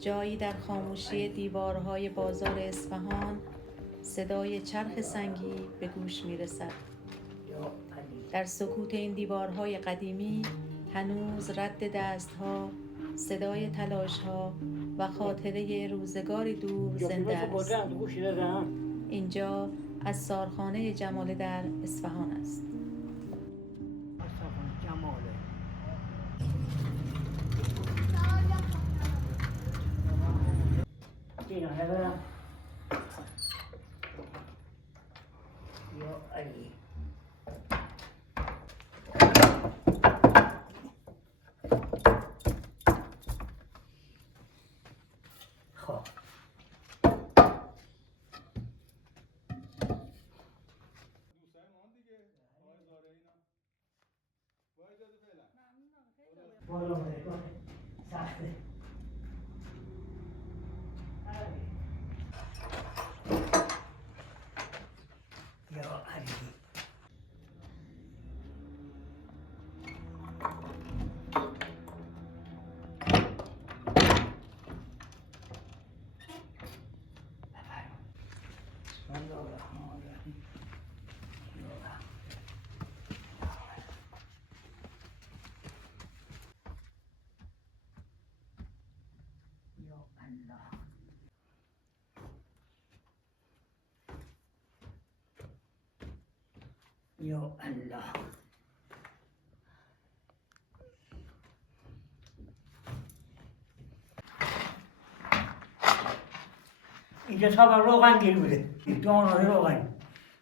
جایی در خاموشی دیوارهای بازار اصفهان صدای چرخ سنگی به گوش می‌رسد. در سکوت این دیوارهای قدیمی هنوز رد دستها، صدای تلاشها و خاطره روزگاری دور زنده است. اینجا از سارخانه جماله در اصفهان است. سخته. یا علی. یا الله. اینجا تا روغن گیر بوده، دانه‌های روغن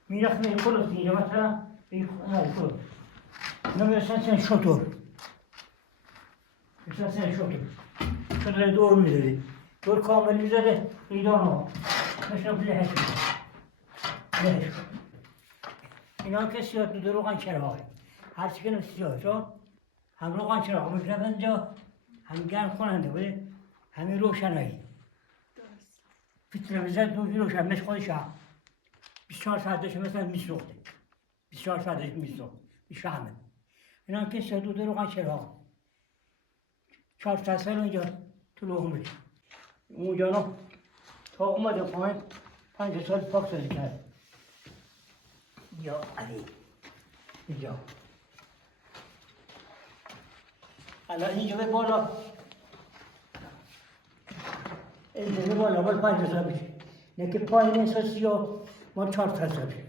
میرفت به کلوس اینجا مثلا به کلوس نمیرسن سن شطور مثلا سن شطور دور میزده، دور کامل میزده این دانه مثلا لهش اینا که سیاه دو روغن چراغه هرچی که سیاه چون هم روغن چراغ میشنن اینجا هم گرم کننده بوده همین روشنایی فیتره بزد دوزی روشن مثل خودش هم 24 ساعتش مثلا میسوخته 24 ساعتش میسوخت میشه همه اینا که سیاه دو روغن چراغ 4 سال اینجا تو لوح میشه اونجا تا اومده پایین 5 سال پاک سازی کرد یا علی اینجا الان اینجا به بالا اینجا به بالا بالا 5 سال بشه نه که پایین احساسی ها ما 4 سال بشه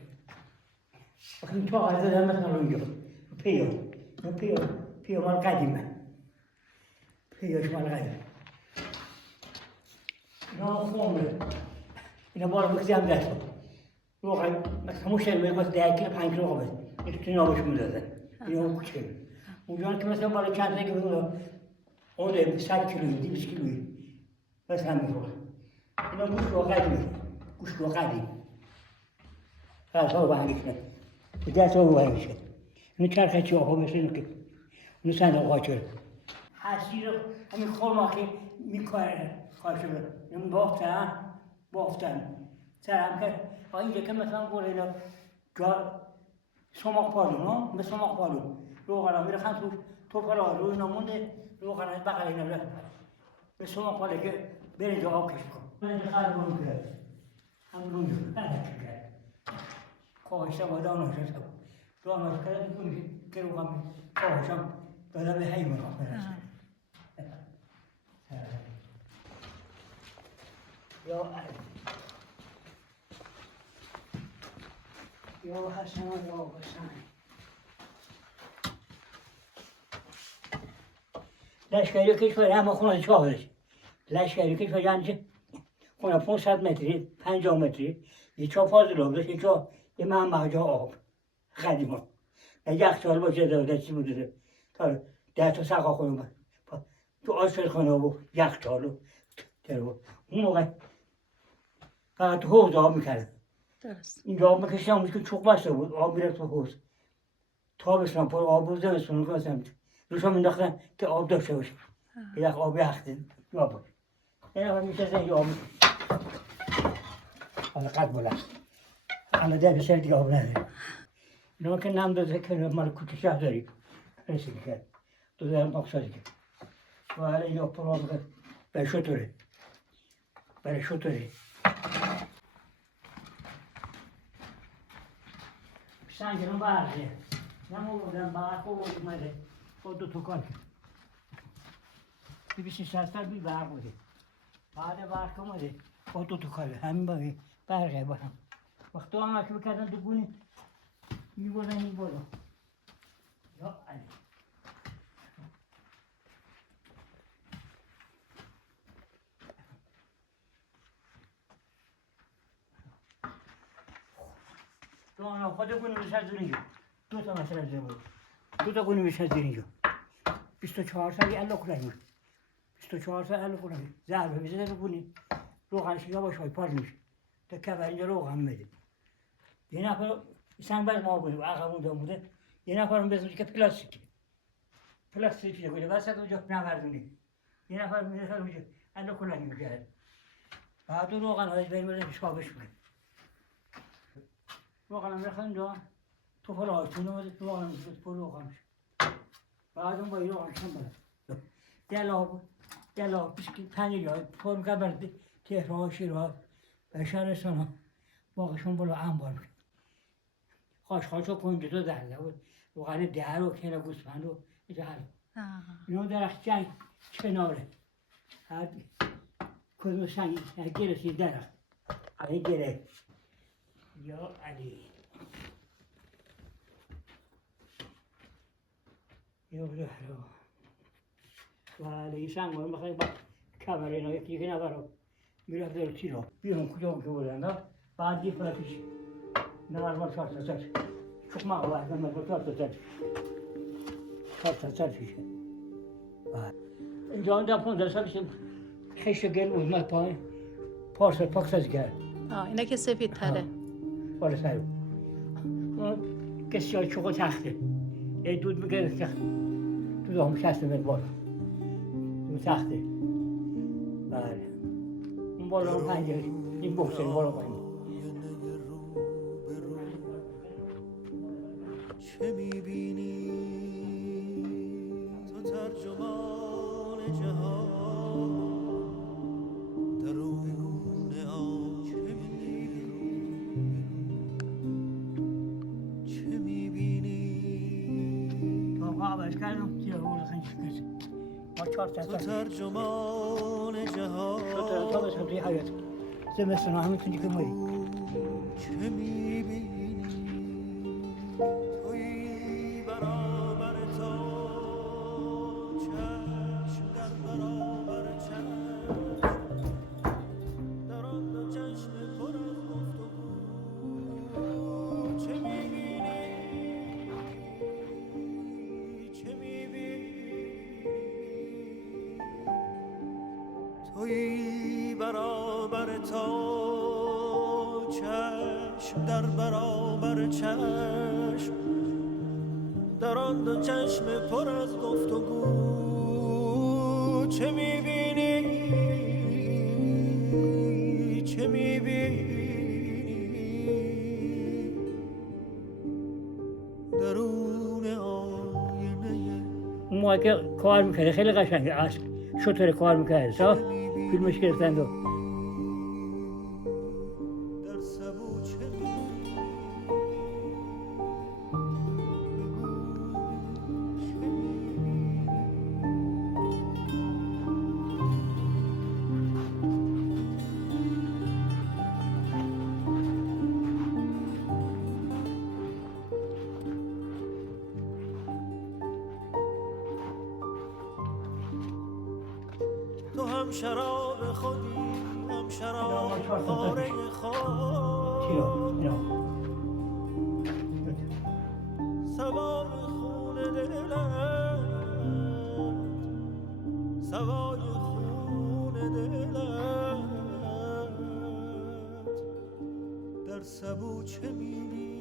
وقتی تو آقای زدن مثلا اونجا پیو مال قدیمه پیوش مال قدیمه اینا خومه اینا بالا بکسی هم دست روغن مثلا مشتری می‌خواست 10 کیلو 5 کیلو بده یک تو نامش می‌دادن اینا کوچیک اونجا که مثلا بالا چند تا که بودن اون 100 کیلو 200 کیلو مثلا می‌خواد اینا گوشت قدیم غذا وحنیش نه دست او وحنیشه اینو چرخه چی آقا مثل که اونو صندوق قاچر حسیر همین خورما که می‌کنه قاچر این بافتن سرم که اینجا که مثلا گوله اینا جا سماق پالو نه به سماق پالو روغن میرخن تو پلا روی اینا مونده روغن بغل اینا میرخن به سماق پالو که برنج آب کش کن اینجا خربون کرد هم روی هدف کرد کاهشتا با داناش کرد که روغن کاهشم دادم به حیمون آب برسه یا یا حسن یا حسن لشکری کشور همه خونه چهارش لشکری کشور یعنی خونه 500 متری 50 متری یه چا فاضلاب داشت یه چا یه مهجا آب قدیما نه یخچال باشه داده چی بوده تا 10 تا سقا خونه تو آشپزخانه و یخچال و اون موقع فقط حوض آب میکرد درست. اینجا آب میکشیدم اونش که چوب بسته بود آب میرفت به حوض تابستون پر آب بود زمستون که روشا مینداختن که آب داشته باشه یه آب یخته جا باشه یه نفر میشستن اینجا آب حالا قد بلند حالا 10 سال دیگه آب نداره اینا که نم داده که مال کوچه شهرداری رسیدی کرد 2000 پاک سازی کرد و حالا اینا پر آب به شطوره برای شطوری سنگرم برده نمو بودم برق اومده با 2 تا کار کرد 200 سال بی برق بوده بعد برق اومده با 2 تا کار همین باقی برقه با هم وقت تو هم که بکردن تو گونی میبردن این بالا یا علی تو آنها خود گونی بشد زیر اینجا 2 تا مثلا زیر بود 2 تا گونی بشد زیر اینجا 24 سالی الا کنیم 24 سال الا کنیم ضربه میزنه رو گونی روغنش یا باشه پار میشه تا کبر اینجا روغن میده یه نفر سنگ بر ما بود عقب بوده یه نفرم بزنید که پلاستیکی بوده وسط اونجا نوردونی یه نفر میرسه اونجا الا کنیم میگرد بعد روغن های بریم بریم شابش بگیم روغن هم رفتن دو تو پل آیتون اومده تو روغن هم پل روغن شد بعد اون با این روغن شد برد دلاب بسکی پنیلی های فرم که برد تهران شیرها و شهرستان ها باقیشون بالا انبار بود خاش و کنجه تو درده بود روغن در و کنه گوسفند و در اینا درخت جنگ کناره هر کدوم سنگی گرسی درخت علی گره یا علی یا زهرا و علی سنگ رو بخواهی با کبر اینا یکی نفر رو میرفت در چی رو بیرون کجا که بودن بعد یه پرکش نورمال 4 تا زد çok mağla ben bu 4 تا زد 4 تا زد میشه اینجا اون 15 سالش خشت گل اومد پایین پارس پاکساز کرد اینا که سفید تره بالا سر اون کسی های چوق تخته یه دود میگرد که دود هم شسته بر بالا دود تخته بله اون بالا اون پنجه این بخصه بالا پایین چه میبینی تو ترجمان جهان درون آن چه میبینی تو قابلش کردم تیه رو خنچ کسی ما 4 تا تو ترجمان جهان تا بسیم توی حیات زمستان همین کنی که مایی چه میبینی توی برابر تو چشم در برابر چشم در آن دو چشم پر از گفتگو چه میبینی چه میبینی توی برابر تو چشم در برابر چشم در آن دو چشم پر از گفتگو چه میبینی چه میبینی درون آینه اون موقع که کار میکرده خیلی قشنگه عصر شطور کار میکرده سا فیلمش گرفتند و در سبو چه میبینی تو هم شراب خودی هم شراب خاره خود سوای خون دلت سوای خون دلت در سبو چه میبینی